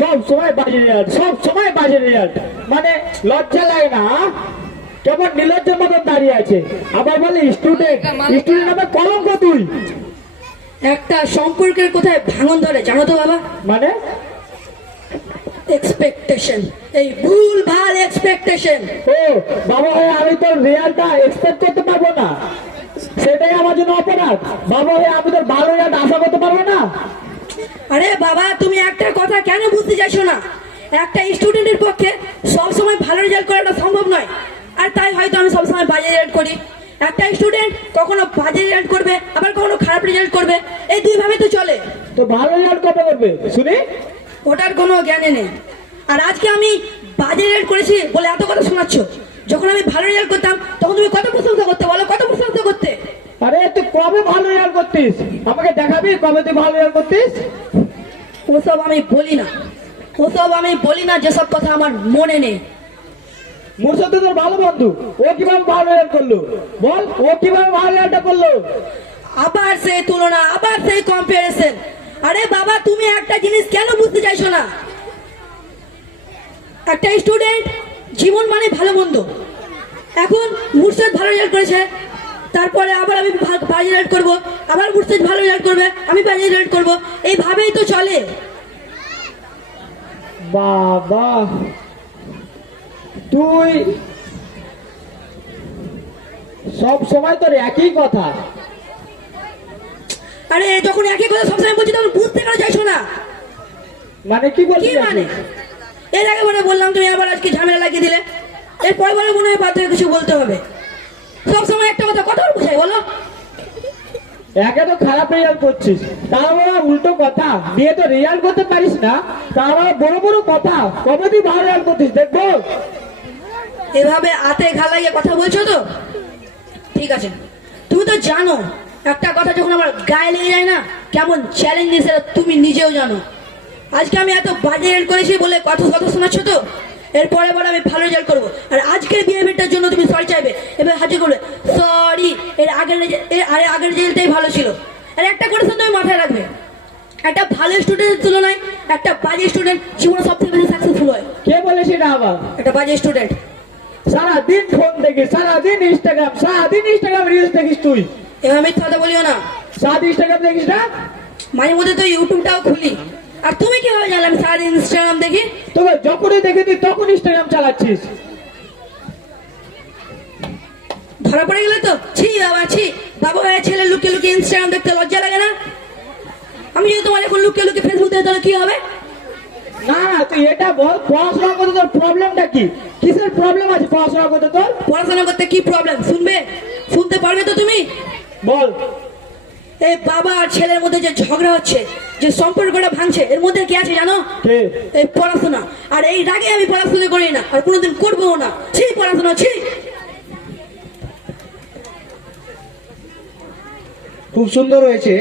সব সময় বাজে রেজাল্ট, সব সময় বাজে রেজাল্ট, মানে লজ্জা লাগে না? কেমন নির্লজ্জের মতন দাঁড়িয়ে আছে, আবার বলে স্টুডেন্ট, স্টুডেন্ট আবার কলঙ্ক তুই। একটা সম্পর্কের কোথায় ভাঙন ধরে জানো তো বাবা? মানে এক্সপেকটেশন, এই ভুল ভাল এক্সপেকটেশন। ও বাবা হয়ে আমি তোর রেজাল্টটা এক্সপেক্ট করতে পারবো না, সেটাই আমার জন্য অপরাধ। বাবা হয়ে আমি তোর ভালো রেজাল্ট আশা করতে পারবো না? আরে বাবা, তুমি একটা কথা কেন বুঝতে চাইছো না? একটা স্টুডেন্টের পক্ষে সবসময় ভালো রেজাল্ট করাটা সম্ভব নয়, আর তাই হয়তো আমি সবসময় বাজে রেজাল্ট করি। একটা স্টুডেন্ট কখনো বাজে রেজাল্ট করবে, আবার কখনো খারাপ রেজাল্ট করবে, এই দুই ভাবে তো চলে। তো ভালো রেজাল্ট কবে করবে শুনি? ওটার কোনো জ্ঞানে নেই। আর আজকে আমি বাজে রেজাল্ট করেছি বলে এত কথা শোনাচ্ছ। যখন আমি ভালো রেজাল্ট করতাম তখন তুমি কত প্রশংসা করতে, বলো কত প্রশংসা করতে। আরে তুই কবে ভালো রেজাল্ট করতিস, আমাকে দেখাবি কবে তুই ভালো রেজাল্ট করতিস? ওসব আমি বলি না, ওসব আমি বলি না, যেসব কথা আমার মনে নেই। মুর্শদ তো তোর ভালো বন্ধু, ও কিভাবে ভালো রেজাল্ট করলো বল, ও কিভাবে ভালো রেজাল্টটা করলো? আবার সেই তুলনা, আবার সেই কম্পারিজন। আরে বাবা, তুমি একটা জিনিস কেন বুঝতে চাইছো না? একটা স্টুডেন্ট জীবন মানে ভালো মন্দ। এখন মুর্শিদ ভালো রেজাল্ট করেছে, তারপরে আবার আমি বাজে রেজাল্ট করবো, আবার মুর্শিদ ভালো রেজাল্ট করবে, আমি বাজে রেজাল্ট করবো, এইভাবেই তো চলে। বাবা তুই সব সময় তোর একই কথা। আরে যখন একই কথা সবসময় বলছি তখন বুঝতে কেন চাইছো না? মানে কি বলছিস? কি মানে? এর আগে মনে বললাম, তুমি আবার আজকে ঝামেলা লাগিয়ে দিলে। এরপরে বলে মনে হয় বাধ্য হয়ে কিছু বলতে হবে। সবসময় একটা কথা কত বোঝাই বলো? একে তো খারাপ রেজাল্ট করছিস, তার উল্টো কথা দিয়ে তো রেজাল্ট করতে পারিস না, তার বড় বড় কথা, কবে তুই ভালো রেজাল্ট করছিস দেখবো? এভাবে হাতে ঘা লাগিয়ে কথা বলছো তো? ঠিক আছে, তুমি তো জানো একটা কথা যখন আমার গায়ে লেগে যায় না কেমন চ্যালেঞ্জ, সেটা তুমি নিজেও জানো। আজকে আমি এত বাজে রেজাল্ট করেছি বলে কথা কথা শোনাচ্ছ তো? এরপরে বলে আমি ভালো রেজাল্ট করবো, আর আজকের বিহেভিয়ারটার জন্য তুমি সরি চাইবে, এবার হাজির করবে সরি, এর আগের রেজাল্টটাই ভালো ছিল। আর একটা কথা তুমি মাথায় রাখবে, একটা ভালো স্টুডেন্টের তুলনায় একটা বাজে স্টুডেন্ট জীবনে সব থেকে বেশি সাকসেসফুল হয়। কে বলে সেটা আবার? একটা বাজে স্টুডেন্ট সারাদিন ফোন দেখিস, সারাদিন ইনস্টাগ্রাম রিলস দেখিস তুই। এভাবে মিথ্যা কথা বলিও না। সারাদিন ইনস্টাগ্রাম দেখিস না? মাঝে মধ্যে তো ইউটিউবটাও খুলি। আর তুমি কিভাবে জানলে আমি সারাদিন ইনস্টাগ্রাম দেখি? তবে যখনই দেখে তুই তখন ইনস্টাগ্রাম চালাচ্ছিস। ধরা পড়ে গেলে তো ছি বাবা, ছি। বাবা ভাইয়ের ছেলে লুকিয়ে লুকিয়ে ইনস্টাগ্রাম দেখতে লজ্জা লাগে না? আমি যদি তোমার এখন লুকিয়ে লুকিয়ে ফেসবুক দেখি তাহলে কি হবে? না তুই এটা বল, পড়াশোনা করতে তোর প্রবলেমটা কি? কিসের প্রবলেম আছে পড়াশোনা করতে তোর? পড়াশোনা করতে কি প্রবলেম শুনবে? শুনতে পারবে তো তুমি? বল। এই বাবা আর ছেলের মধ্যে যে ঝগড়া হচ্ছে, যে সম্পর্কটা ভাঙছে, এর মধ্যে কি আছে জানো? কে? এই পড়াশোনা। আর এই রাগে আমি পড়াশোনা করি না, আর কোনোদিন করবো না। ছি পড়াশোনা, ছি। খুব সুন্দর হয়েছে।